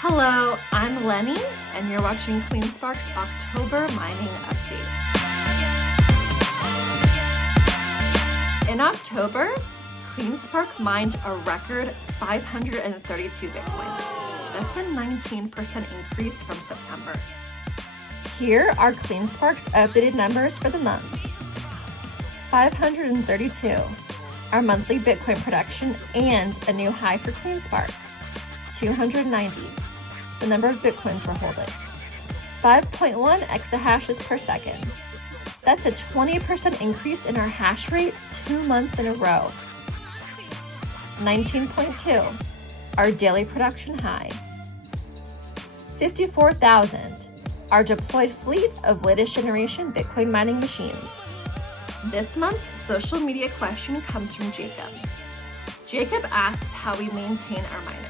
Hello, I'm Leni, and you're watching CleanSpark's October Mining Update. In October, CleanSpark mined a record 532 Bitcoins. That's a 19% increase from September. Here are CleanSpark's updated numbers for the month. 532, our monthly Bitcoin production and a new high for CleanSpark. 290, the number of Bitcoins we're holding. 5.1 exahashes per second. That's a 20% increase in our hash rate 2 months in a row. 19.2, our daily production high. 54,000, our deployed fleet of latest generation Bitcoin mining machines. This month's social media question comes from Jacob. Jacob asked how we maintain our miners.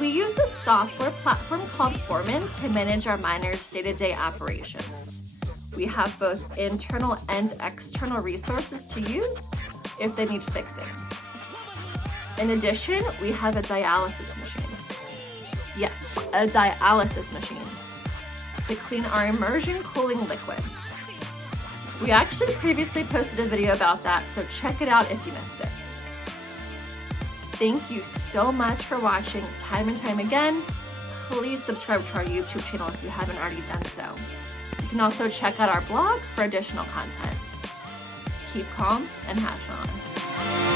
We use a software platform called Foreman to manage our miners' day-to-day operations. We have both internal and external resources to use if they need fixing. In addition, we have a dialysis machine. Yes, a dialysis machine to clean our immersion cooling liquid. We actually previously posted a video about that, so check it out if you missed it. Thank you so much for watching time and time again. Please subscribe to our YouTube channel if you haven't already done so. You can also check out our blog for additional content. Keep calm and hash on.